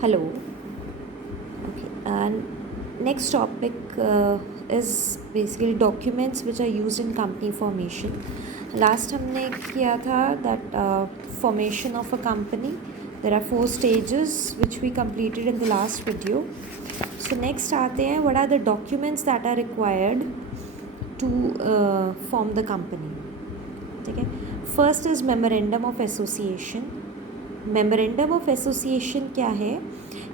Hello. Okay. And next topic is basically documents which are used in company formation. Last हमने किया था that formation of a company. There are 4 stages which we completed in the last video. So next आते हैं what are the documents that are required to form the company. ठीक है. First is memorandum of association. Memorandum of association क्या है?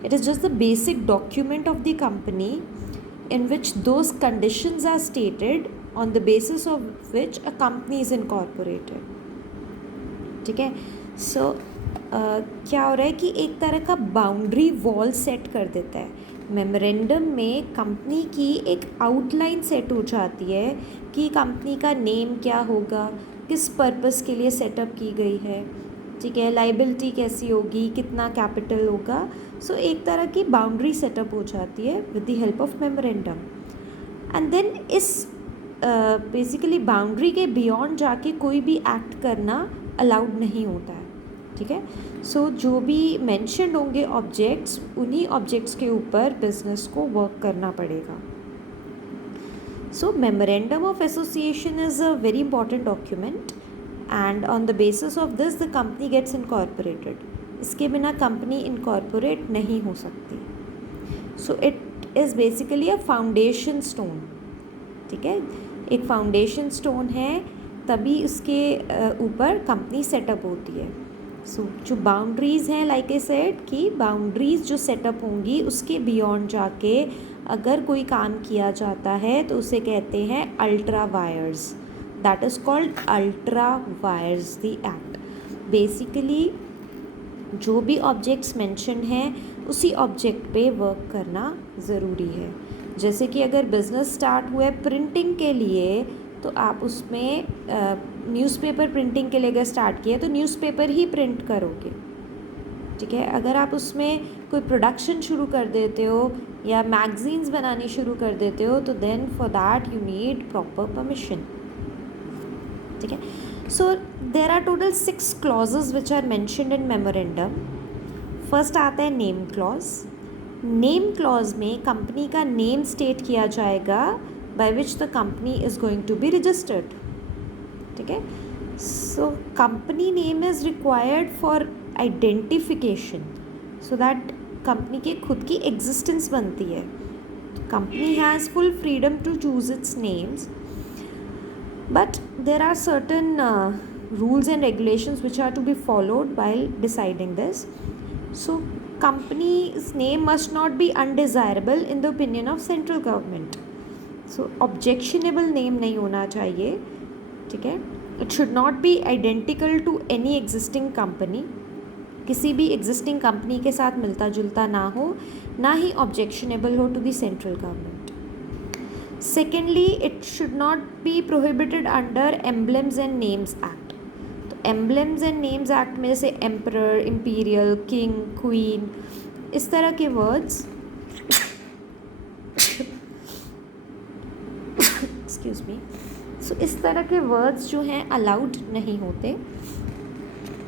It is just the basic document of the company in which those conditions are stated on the basis of which a company is incorporated. ठीक है. सो क्या हो रहा है कि एक तरह का बाउंड्री वॉल सेट कर देता है. मेमोरेंडम में कंपनी की एक आउटलाइन सेट हो जाती है कि कंपनी का नेम क्या होगा, किस पर्पस के लिए सेटअप की गई है, ठीक है, लाइबिलिटी कैसी होगी, कितना कैपिटल होगा. सो एक तरह की बाउंड्री सेटअप हो जाती है with the help of memorandum. And then इस बेसिकली बाउंड्री के बियॉन्ड जाके कोई भी एक्ट करना अलाउड नहीं होता है. ठीक है. सो जो भी मेंशन्ड होंगे ऑब्जेक्ट्स, उन्हीं ऑब्जेक्ट्स के ऊपर बिजनेस को वर्क करना पड़ेगा. So memorandum of association is a very important document and on the basis of this the company gets incorporated. इसके बिना कंपनी इनकॉर्पोरेट नहीं हो सकती. So it is basically a foundation stone. ठीक है. एक फाउंडेशन स्टोन है, तभी उसके ऊपर कंपनी सेटअप होती है. सो जो बाउंड्रीज़ हैं, लाइक ए सेड कि बाउंड्रीज़ जो सेटअप होंगी उसके बियॉन्ड जाके अगर कोई काम किया जाता है तो उसे कहते हैं ultra vires. That is called ultra wires the act. Basically जो भी ऑब्जेक्ट्स मेंशन हैं उसी ऑब्जेक्ट पे वर्क करना ज़रूरी है. जैसे कि अगर बिज़नेस स्टार्ट हुआ है प्रिंटिंग के लिए तो आप उसमें न्यूज़पेपर प्रिंटिंग के लिए अगर स्टार्ट किया तो न्यूज़पेपर ही प्रिंट करोगे. ठीक है. अगर आप उसमें कोई प्रोडक्शन शुरू कर देते हो या मैगज़ीन्स बनानी शुरू कर देते हो तो then for that you need proper permission. ठीक है. So there are total 6 clauses which are mentioned in memorandum. First आता है नेम क्लॉज. नेम क्लॉज में कंपनी का नेम स्टेट किया जाएगा by which the company is going to be registered. ठीक है. So company name is required for identification so that company के खुद की एग्जिस्टेंस बनती है. Company has full freedom to choose it's names. But there are certain rules and regulations which are to be followed while deciding this. So company's name must not be undesirable in the opinion of central government. So objectionable name नहीं होना चाहिए. ठीक है. It should not be identical to any existing company. किसी भी existing company के साथ मिलता जुलता ना हो, ना ही objectionable हो to the central government. Secondly, it should not be prohibited under Emblems and Names Act. तो Emblems and Names Act में से Emperor, Imperial, King, Queen, इस तरह के words excuse me. So इस तरह के words जो हैं allowed नहीं होते.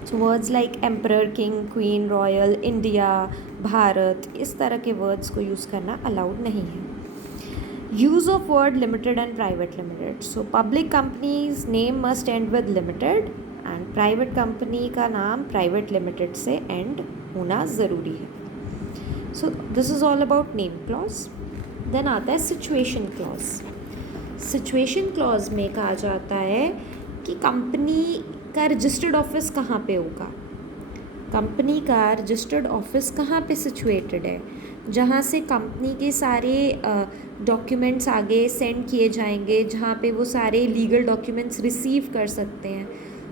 So words like Emperor, King, Queen, Royal, India, Bharat, इस तरह के words को use करना allowed नहीं है. Use of word limited and private limited. So public company's name must end with limited and private company का नाम private limited से end होना ज़रूरी है. So this is all about name clause. Then आता है situation clause. Situation clause में कहा जाता है कि कंपनी का रजिस्टर्ड ऑफिस कहाँ पे होगा. कंपनी का रजिस्टर्ड ऑफिस कहाँ पे सिचुएटेड है, जहाँ से कंपनी के सारे डॉक्यूमेंट्स आगे सेंड किए जाएंगे, जहाँ पे वो सारे लीगल डॉक्यूमेंट्स रिसीव कर सकते हैं.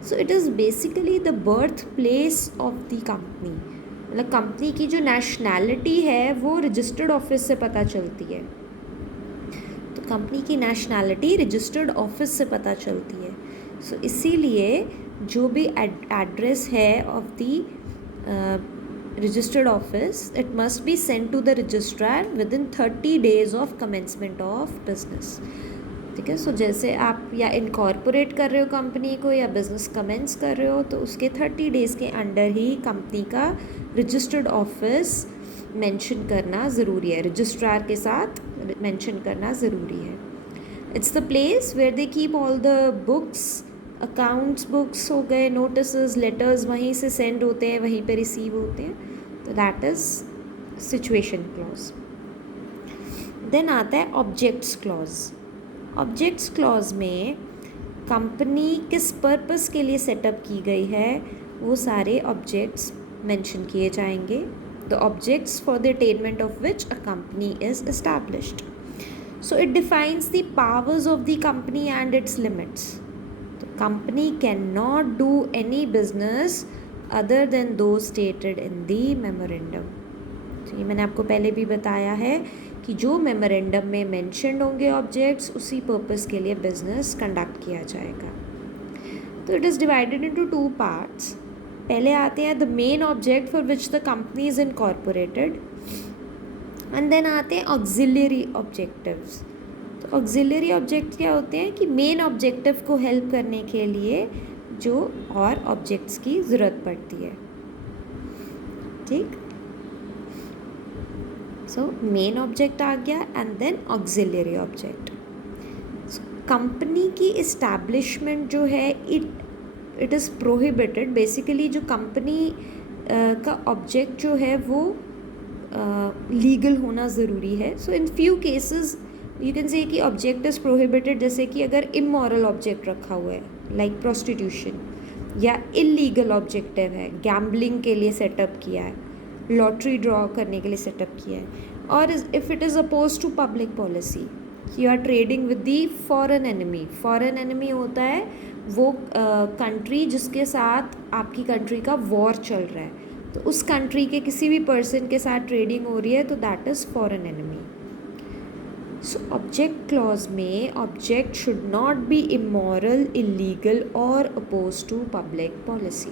So it is basically the birth place of the company. मतलब कंपनी की जो नेशनैलिटी है वो रजिस्टर्ड ऑफिस से पता चलती है. तो कंपनी की नेशनैलिटी रजिस्टर्ड ऑफिस से पता चलती है. सो इसीलिए जो भी एड्रेस है of the registered office, it must be sent to the registrar within 30 days of commencement of business. ठीक है. सो जैसे आप या इनकॉर्पोरेट कर रहे हो कंपनी को या बिज़नेस कमेंस कर रहे हो तो उसके 30 डेज़ के अंडर ही कंपनी का रजिस्टर्ड ऑफिस मेंशन करना ज़रूरी है, रजिस्ट्रार के साथ मेंशन करना ज़रूरी है. It's the place where they keep all the books, accounts books हो गए, नोटिस, लेटर्स वहीं से सेंड होते हैं, वहीं पे रिसीव होते हैं. तो that is situation clause. Then आता है ऑब्जेक्ट्स क्लॉज. ऑब्जेक्ट्स क्लॉज में कंपनी किस पर्पस के लिए सेटअप की गई है वो सारे ऑब्जेक्ट्स मेंशन किए जाएंगे. The objects for the attainment of which a company is established. So it defines the powers of the company and its limits. तो company can not do any business other than those stated in the memorandum. तो ये मैंने आपको पहले भी बताया है कि जो मेमोरेंडम में मेंशन्ड होंगे ऑब्जेक्ट्स उसी पर्पस के लिए बिजनेस कंडक्ट किया जाएगा. तो it is divided into 2 parts. पहले आते हैं the main object for which the company is incorporated, and then आते हैं ऑक्सिलरी ऑब्जेक्टिव्स. तो ऑक्सिलरी ऑब्जेक्ट क्या होते हैं कि मेन ऑब्जेक्टिव को हेल्प करने के लिए जो और ऑब्जेक्ट्स की ज़रूरत पड़ती है. ठीक. सो मेन ऑब्जेक्ट आ गया and then auxiliary object. Company की इस्टेब्लिशमेंट जो है इट इज़ प्रोहिबिटेड. बेसिकली जो कंपनी का ऑब्जेक्ट जो है वो लीगल होना ज़रूरी है. So in few cases you can say कि ऑब्जेक्ट इज़ प्रोहिबिटेड, जैसे कि अगर इमोरल ऑब्जेक्ट रखा हुआ है लाइक प्रोस्टिट्यूशन, या इलीगल ऑब्जेक्टिव है, गैम्बलिंग के लिए सेटअप किया है, लॉटरी ड्रॉ करने के लिए सेटअप किया है, और if it is oppose to public policy, you are trading with the foreign enemy. Foreign enemy होता है वो कंट्री जिसके साथ आपकी कंट्री का वॉर चल रहा है. तो उस कंट्री के किसी भी पर्सन के साथ ट्रेडिंग हो रही है तो that is foreign enemy. So object clause में object should not be immoral, illegal और अपोज टू पब्लिक पॉलिसी.